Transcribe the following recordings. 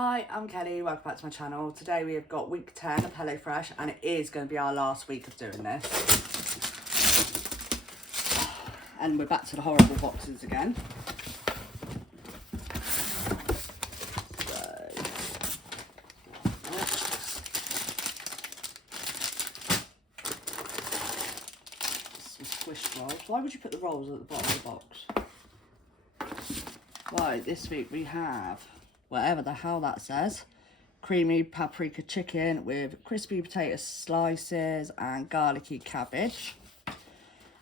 Hi, I'm Kelly, welcome back to my channel. Today we have got week 10 of HelloFresh and it is going to be our last week of doing this. And we're back to the horrible boxes again. Some squish rolls. Why would you put the rolls at the bottom of the box? Right, this week we have, whatever the hell that says, creamy paprika chicken with crispy potato slices and garlicky cabbage.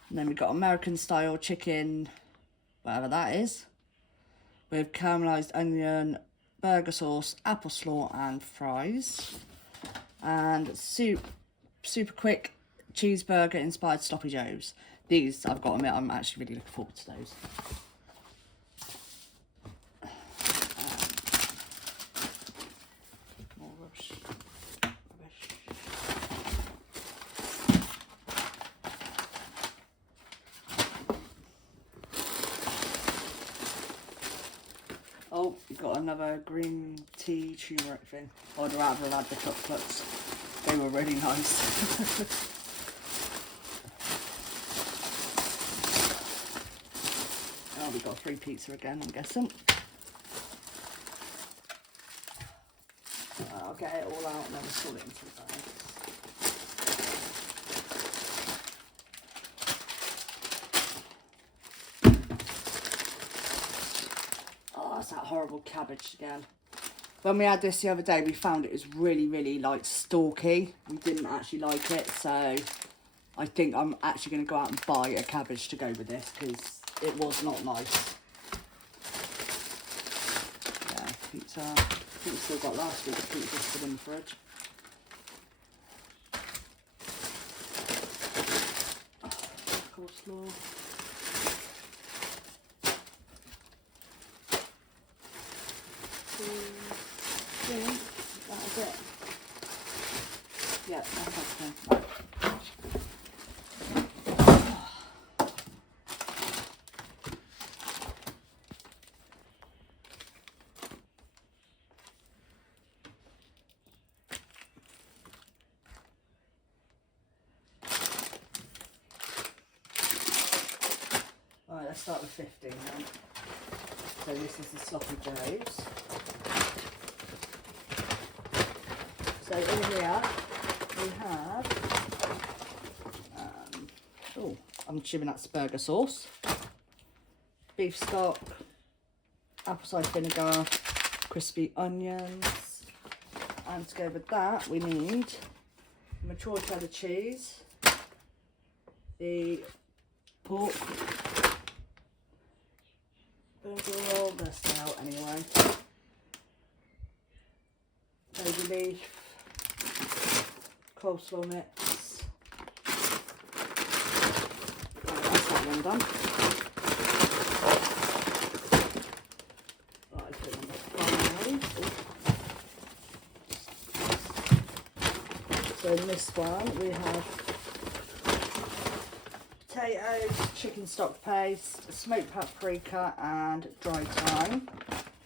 And then we've got American style chicken, whatever that is, with caramelised onion, burger sauce, apple slaw and fries. And super quick cheeseburger inspired sloppy joes. These, I've got to admit, I'm actually really looking forward to those. Oh, you've got another green tea turmeric thing. I'd rather have had the chocolates. They were really nice. Oh, we've got 3 pizza again, I'm guessing. I'll get it all out and then we'll sort it into the bags. That's that horrible cabbage again. When we had this the other day, we found it was really like stalky. We didn't actually like it, so I think I'm actually going to go out and buy a cabbage to go with this because it was not nice. Yeah, pizza. I think we still got last week's pizza still in the fridge. Coleslaw. That is it. Yeah, that's everything. Alright, let's start with 15 then. So this is the sloppy joes. So in here we have, I'm assuming that's burger sauce, beef stock, apple cider vinegar, crispy onions, and to go with that we need mature cheddar cheese, the pork burger roll, they're stay out anyway, baby leaf, coleslaw mix. Right, that's that one done. Right, put it on the fries. So in this one we have potatoes, chicken stock paste, smoked paprika and dry thyme.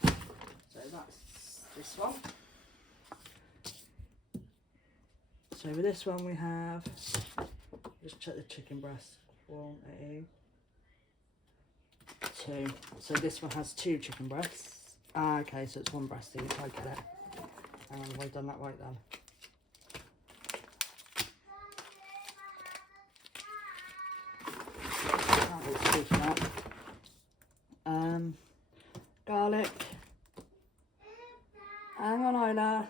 So that's this one. So with this one we have, just check the chicken breast, 1, 2. So this one has 2 chicken breasts. Okay, so it's 1 breast each, I get it. And have I done that right then? Can't really see for that. Garlic. Hang on, Isla.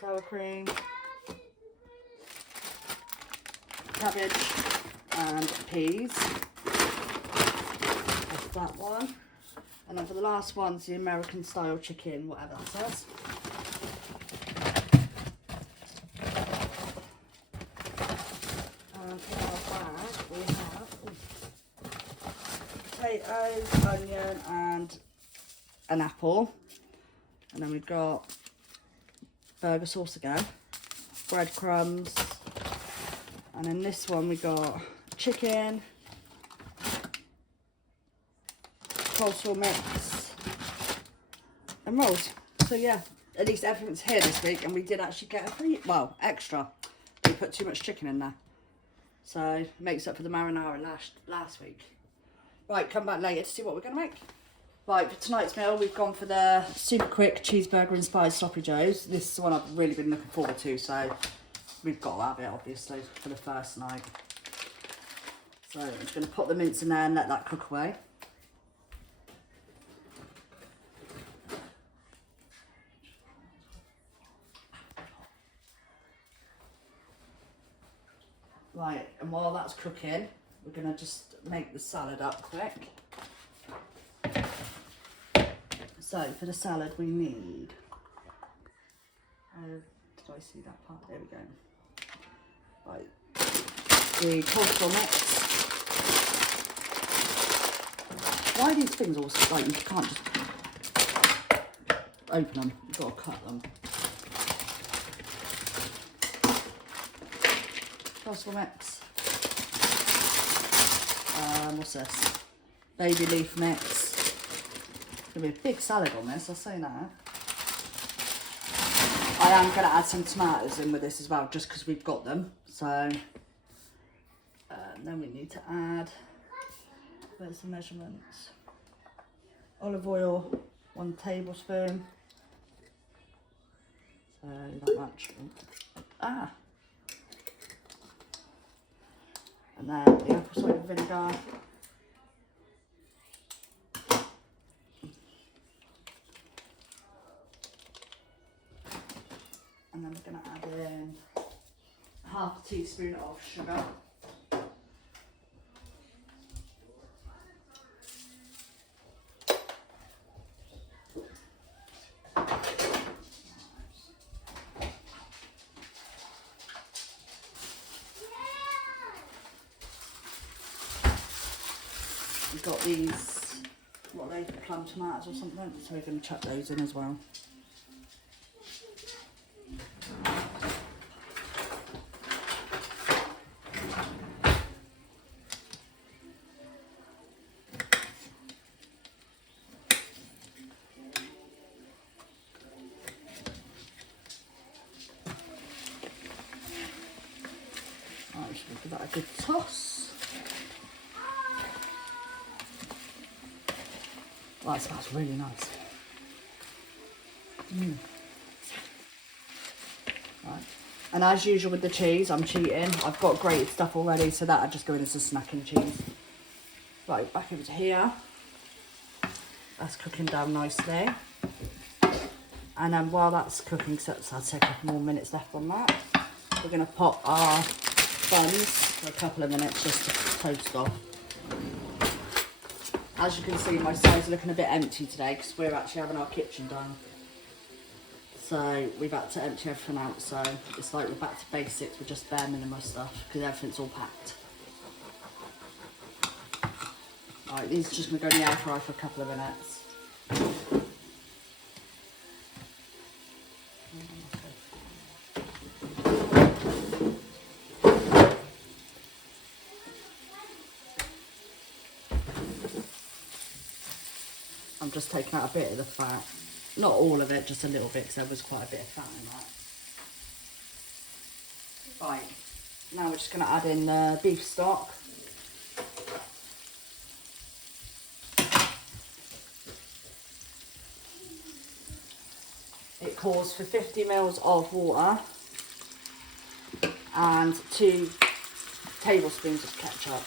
Sour cream. Cabbage and peas. That's that one. And then for the last one's the American style chicken, whatever that says. And in our bag we have potatoes, onion and an apple. And then we've got burger sauce again, breadcrumbs. And in this one we got chicken, coleslaw mix and rolls. So yeah, at least everything's here this week, and we did actually get a free, well, extra. We put too much chicken in there. So, makes up for the marinara last week. Right, come back later to see what we're going to make. Right, for tonight's meal, we've gone for the super quick cheeseburger inspired sloppy joes. This is the one I've really been looking forward to, so we've got to have it, obviously, for the first night. So, I'm just going to put the mince in there and let that cook away. Right, and while that's cooking, we're going to just make the salad up quick. So, for the salad we need... did I see that part? There we go. Right, the coleslaw mix. Why are these things all like, you can't just open them, you've got to cut them. Coleslaw mix. What's this? Baby leaf mix. It's going to be a big salad on this, I'll say that. I am going to add some tomatoes in with this as well, just because we've got them. So, then we need to add, where's the measurements? Olive oil, 1 tablespoon. So, that much. And then the apple cider vinegar. And then we're going to add in 1/2 teaspoon of sugar. We've got these, what are they, plum tomatoes or something, so we're going to chuck those in as well. Right, just give that a good toss. Well, that smells really nice. Right. And as usual with the cheese, I'm cheating. I've got grated stuff already, so that'll just go in as a snacking cheese. Right, back over to here. That's cooking down nicely. And then while that's cooking, so I'll take a couple more minutes left on that. We're going to pop our buns for a couple of minutes just to toast off. As you can see, my side's looking a bit empty today because we're actually having our kitchen done. So we've had to empty everything out, so it's like we're back to basics with just bare minimum stuff because everything's all packed. Right, these are just going to go in the air fryer for a couple of minutes. I'm just taking out a bit of the fat. Not all of it, just a little bit, because there was quite a bit of fat in that. Right, now we're just going to add in the beef stock. It calls for 50 ml of water and 2 tablespoons of ketchup.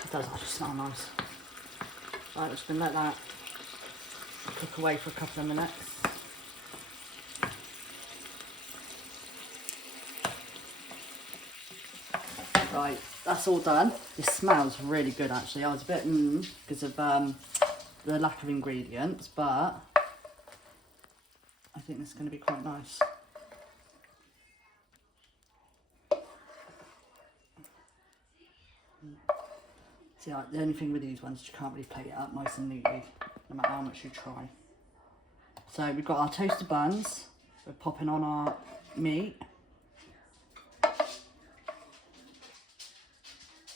It does actually smell nice. Right, we're just going to let that cook away for a couple of minutes. Right, that's all done. This smells really good actually. I was a bit because of the lack of ingredients, but I think this is going to be quite nice. See, like, the only thing with these ones, you can't really plate it up nice and neatly, no matter how much you try. So we've got our toasted buns. We're popping on our meat.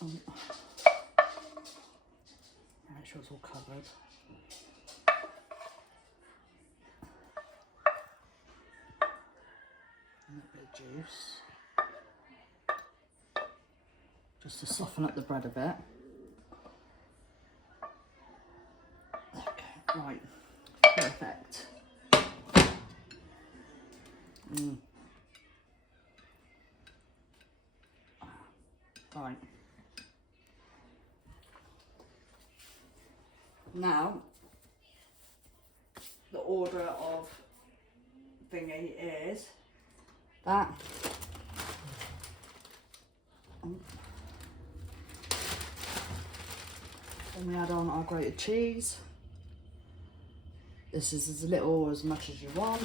Make sure it's all covered. And a bit of juice. Just to soften up the bread a bit. Okay, right. Perfect. Right. Now, the order of thingy is that. Then we add on our grated cheese. This is as little or as much as you want.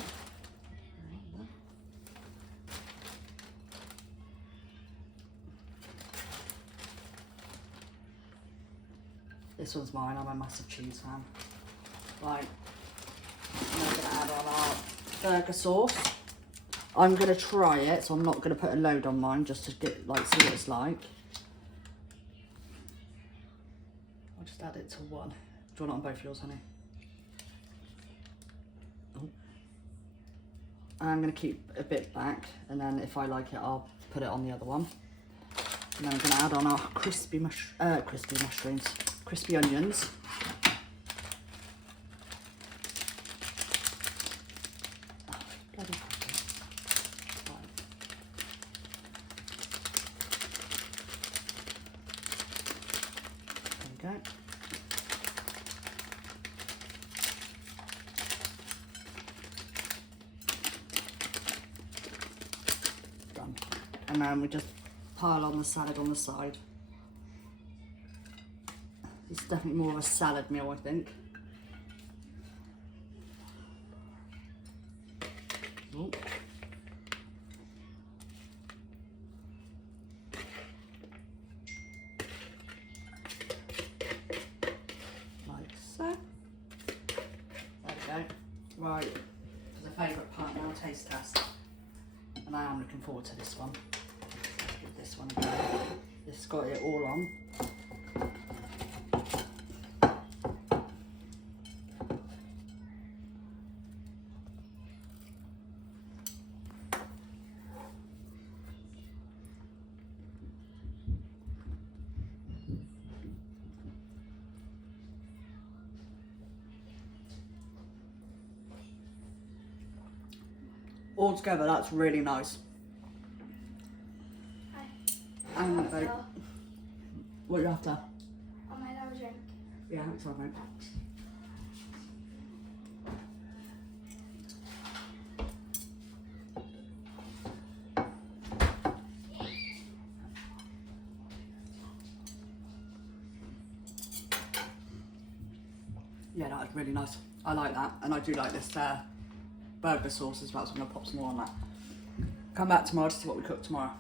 This one's mine, I'm a massive cheese fan. Right, I'm going to add on our burger sauce. I'm going to try it, so I'm not going to put a load on mine just to get see what it's like. I'll just add it to one. Do you want it on both yours, honey? Oh. And I'm going to keep a bit back, and then if I like it, I'll put it on the other one. And then I'm going to add on our crispy onions. Oh, bloody right. There we go. Done. And then we just pile on the salad on the side. It's definitely more of a salad meal, I think. Oh. Like so. There we go. Right, for the favourite part now, taste test. And I am looking forward to this one. Let's give this one a go. This has got it all on. All together, that's really nice. And what are you after? I might have a drink. Yeah, it's all right. Yeah, that was really nice. I like that, and I do like this burger sauce as well, so I'm going to pop some more on that. Come back tomorrow to see what we cook tomorrow.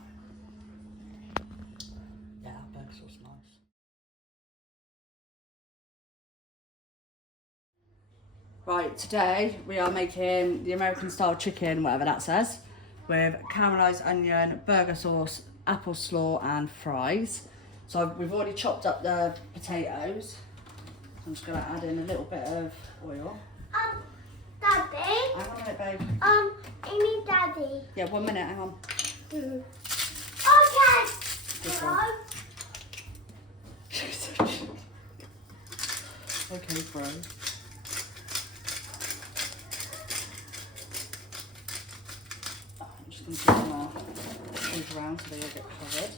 Yeah, that burger sauce is nice. Right, today we are making the American style chicken, whatever that says, with caramelised onion, burger sauce, apple slaw and fries. So we've already chopped up the potatoes. I'm just going to add in a little bit of oil. Daddy? Hang on a minute, babe. I need Daddy. Yeah, 1 minute, hang on. Okay. This Hello? one. Okay, bro. I'm just going to give them these around so they all get covered.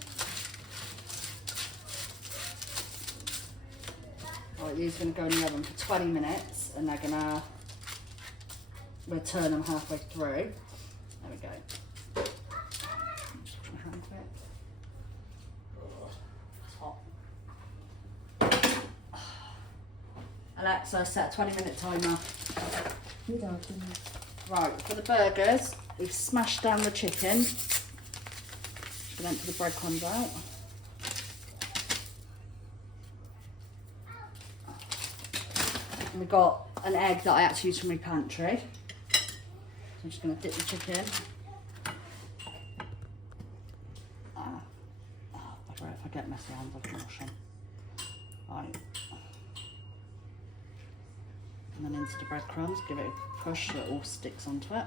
Right, these are going to go in the oven for 20 minutes and they're going to, we'll turn them halfway through. There we go. Just put my hand to it. It's hot. Alexa, set a 20-minute timer. Right, for the burgers, we've smashed down the chicken. Just going to empty the breadcrumbs out. And we've got an egg that I actually used from my pantry. I'm just going to dip the chicken. Bugger it, if I get messy hands, I can wash them. Right. And then into the breadcrumbs, give it a push so it all sticks onto it.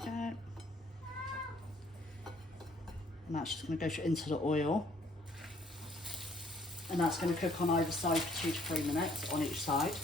Okay. And that's just going to go into the oil. And that's going to cook on either side for 2 to 3 minutes on each side.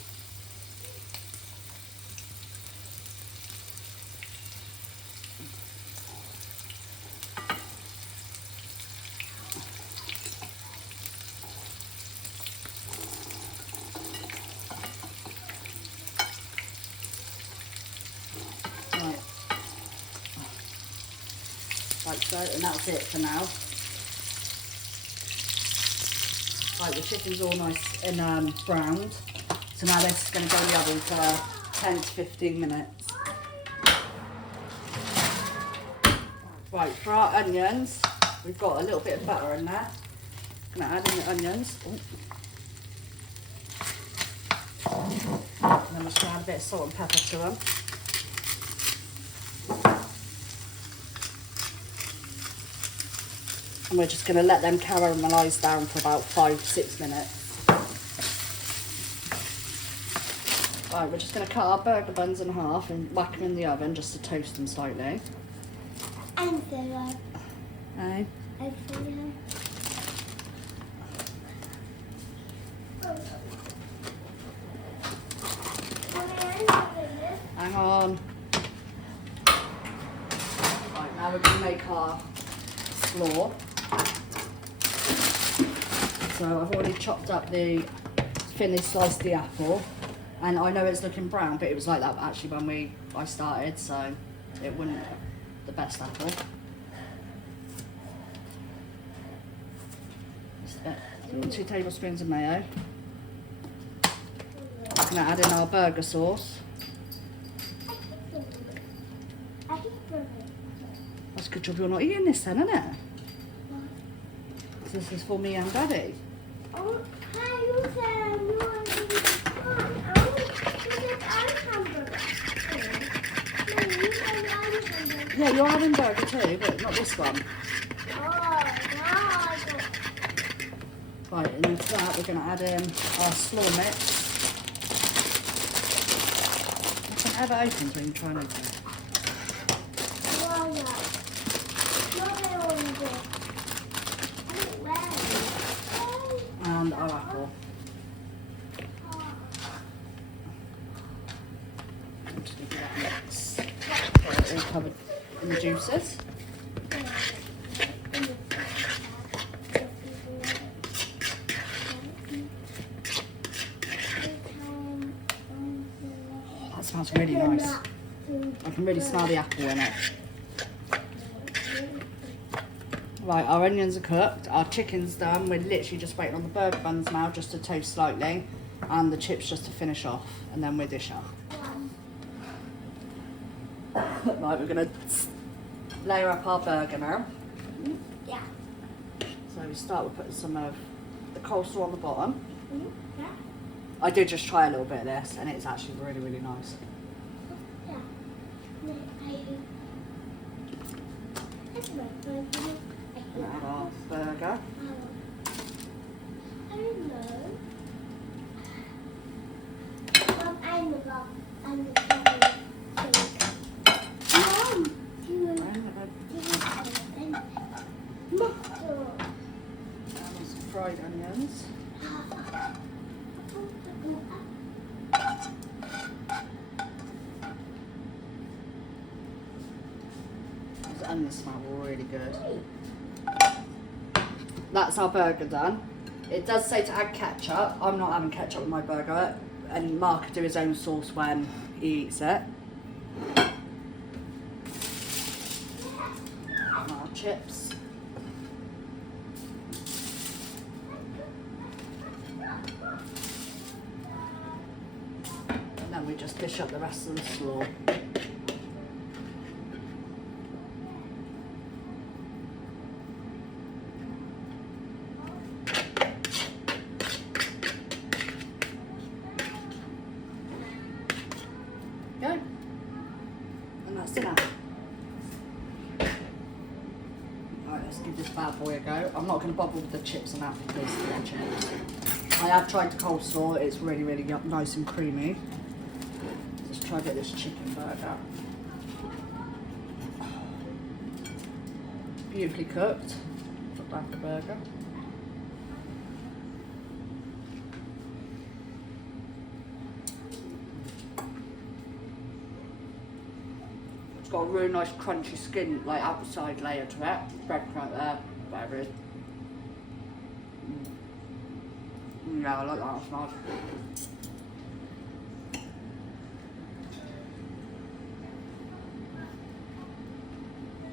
Like so, and that's it for now. Right, the chicken's all nice and browned. So now this is going to go in the oven for 10 to 15 minutes. Right, for our onions, we've got a little bit of butter in there. Going to add in the onions. Ooh. And then we're just going to add a bit of salt and pepper to them. And we're just going to let them caramelise down for about 5-6 minutes. Right, we're just going to cut our burger buns in half and whack them in the oven just to toast them slightly. And so Okay. Hang on. Right, now we're going to make our slaw. So I've already chopped up the thinly sliced the apple, and I know it's looking brown, but it was like that actually when I started, so it wasn't the best apple. Just a bit, 2 tablespoons of mayo. I'm going to add in our burger sauce. That's a good job you're not eating this then, isn't it? This is for me and Daddy. Oh, hi, you said you want to eat hamburger. Yeah, you're having burger too, but not this one. Right, and into that we're going to add in our slaw mix. You can have it open so you can try and open it. And our apple. I'm just going to get that mix. Got it all covered in the juices. That smells really nice. I can really smell the apple in it. Right, our onions are cooked, our chicken's done, we're literally just waiting on the burger buns now just to toast slightly, and the chips just to finish off, and then we're dish up. Right, we're going to layer up our burger now. Yeah. So we start with putting some of the coleslaw on the bottom. Yeah. I did just try a little bit of this, and it's actually really, really nice. Yeah. And add our burger. I don't know. I'm Some fried onions. The onions smell really good. That's our burger done. It does say to add ketchup. I'm not having ketchup with my burger, and Mark will do his own sauce when he eats it. And our chips. And then we just dish up the rest of the slaw. let's give this bad boy a go. I'm not going to bother with the chips and that because they're chips. I have tried the coleslaw, it's really, really nice and creamy. Let's try to get this chicken burger. Beautifully cooked. Put back the burger. It's got a really nice crunchy skin, like outside layer to it. Breadcrumb there, whatever it is. Yeah, I like that, it's nice.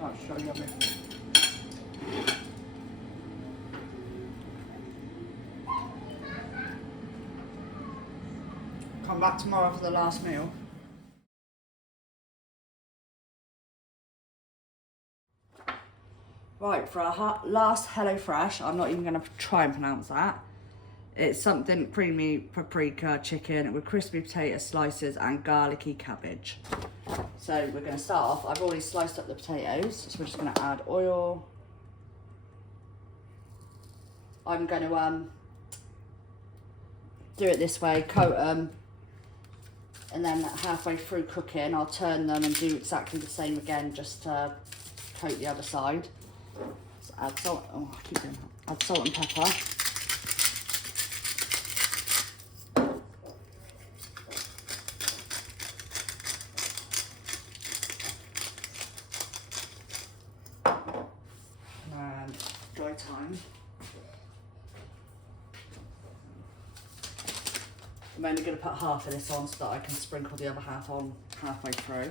That's so yummy. Come back tomorrow for the last meal. Right, for our last HelloFresh, I'm not even going to try and pronounce that. It's something creamy paprika chicken with crispy potato slices and garlicky cabbage. So we're going to start off. I've already sliced up the potatoes, so we're just going to add oil. I'm going to do it this way, coat them, and then halfway through cooking, I'll turn them and do exactly the same again, just to coat the other side. So add salt. Oh, I keep doing that. Add salt and pepper. And dry thyme. I'm only going to put half of this on so that I can sprinkle the other half on halfway through.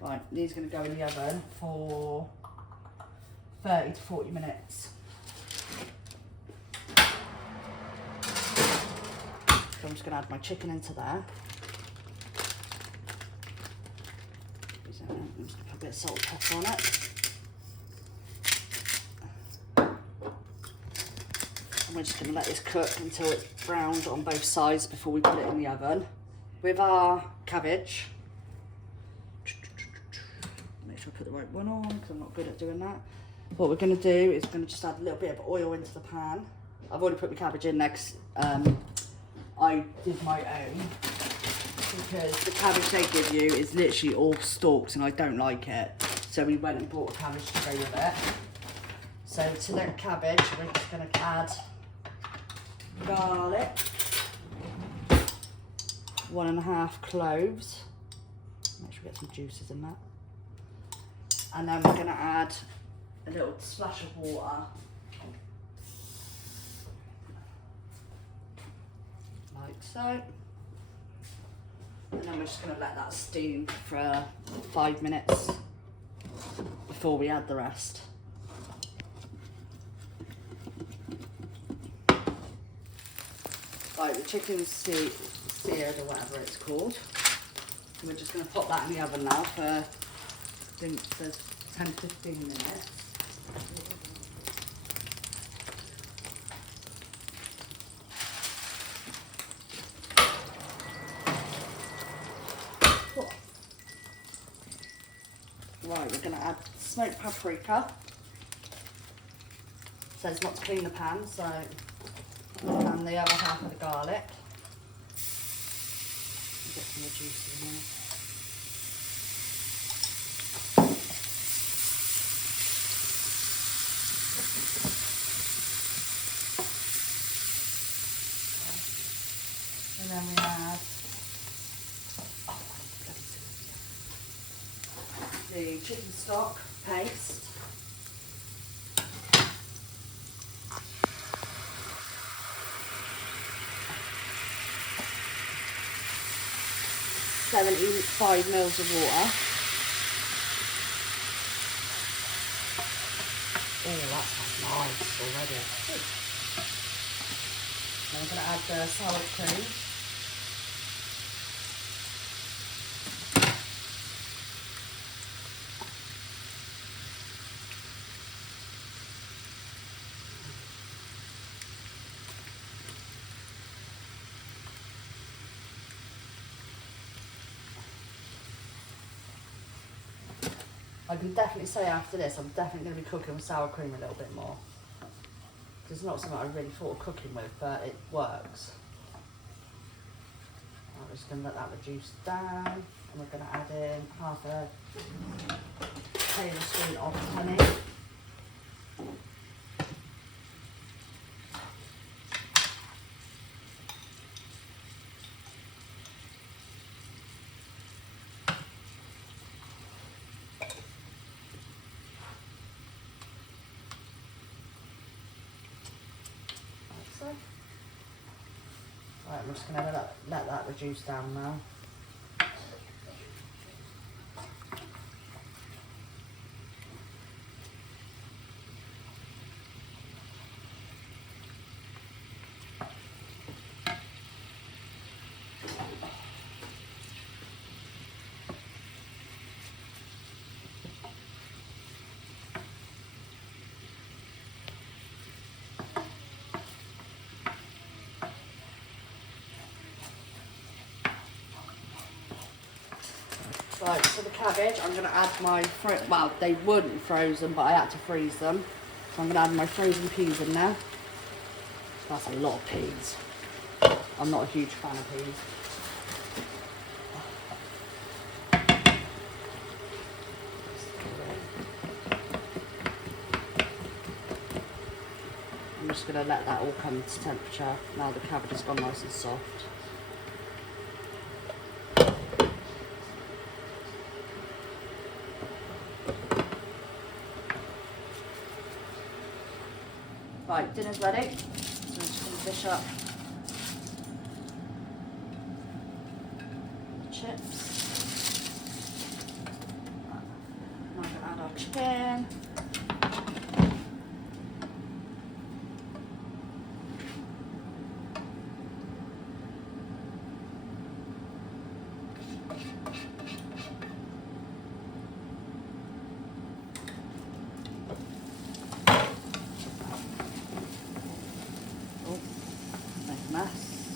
Right, these are going to go in the oven for 30 to 40 minutes. So I'm just going to add my chicken into there. I'm just going to put a bit of salt and pepper on it. And we're just going to let this cook until it's browned on both sides before we put it in the oven. With our cabbage, make sure I put the right one on because I'm not good at doing that. What we're going to do is we're going to just add a little bit of oil into the pan. I've already put the cabbage in next. I did my own because the cabbage they give you is literally all stalks and I don't like it. So we went and bought a cabbage to go with it. So to the cabbage, we're just going to add garlic, 1.5 cloves. Make sure we get some juices in that. And then we're going to add a little splash of water. Like so. And then we're just going to let that steam for 5 minutes before we add the rest. Right, the chicken's seared or whatever it's called. And we're just going to pop that in the oven now for, I think it says 10-15 minutes. Right, we're going to add smoked paprika. It says not to clean the pan, so, and the other half of the garlic. Get some more juice in there. And then we add the chicken stock paste. $75 mils of water. Oh, that smells nice already. Then I'm going to add the sour cream. I can definitely say after this, I'm definitely going to be cooking with sour cream a little bit more. It's not something I really thought of cooking with, but it works. I'm just going to let that reduce down, and we're going to add in half a tablespoon of honey. Right, I'm just going to let that reduce down now. Right, so the cabbage, I'm going to add my, well, they weren't frozen, but I had to freeze them. So I'm going to add my frozen peas in there. That's a lot of peas. I'm not a huge fan of peas. I'm just going to let that all come to temperature now the cabbage has gone nice and soft. Right, dinner's ready. So I'm just going to dish up the chips. Now I'm going to add our chicken. Mess.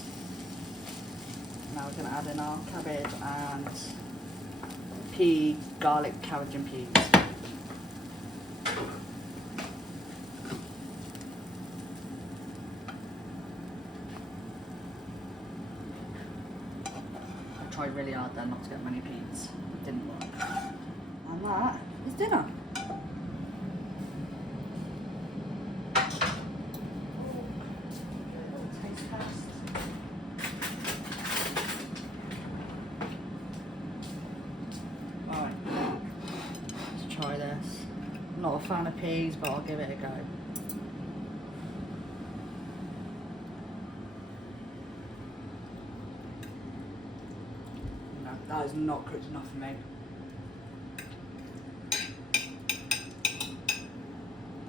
Now we're going to add in our cabbage and pea, garlic, cabbage and peas. I tried really hard then not to get many peas. It didn't work. And that is dinner. Try this. I'm not a fan of peas, but I'll give it a go. No, that is not cooked enough for me.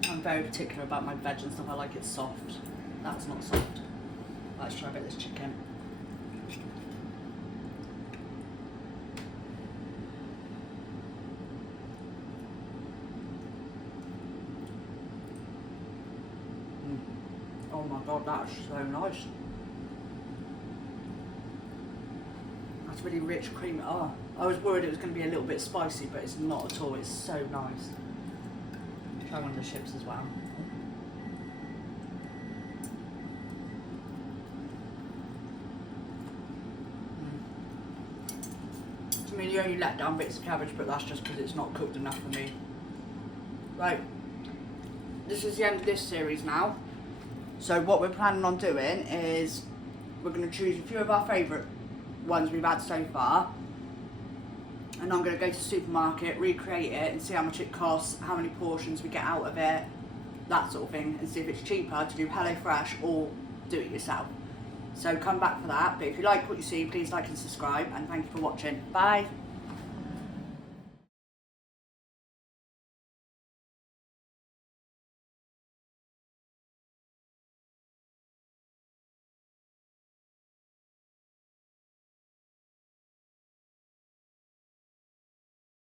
I'm very particular about my veg and stuff. I like it soft. That's not soft. Let's try a bit of this chicken. Oh my god, that's so nice. That's really rich, creamy. Oh, I was worried it was going to be a little bit spicy, but it's not at all. It's so nice. Try one of the chips as well. To me, you only let down bits of cabbage, but that's just because it's not cooked enough for me. Right, this is the end of this series now. So what we're planning on doing is we're going to choose a few of our favourite ones we've had so far, and I'm going to go to the supermarket, recreate it and see how much it costs, how many portions we get out of it, that sort of thing, and see if it's cheaper to do HelloFresh or do it yourself. So come back for that, but if you like what you see, please like and subscribe, and thank you for watching. Bye!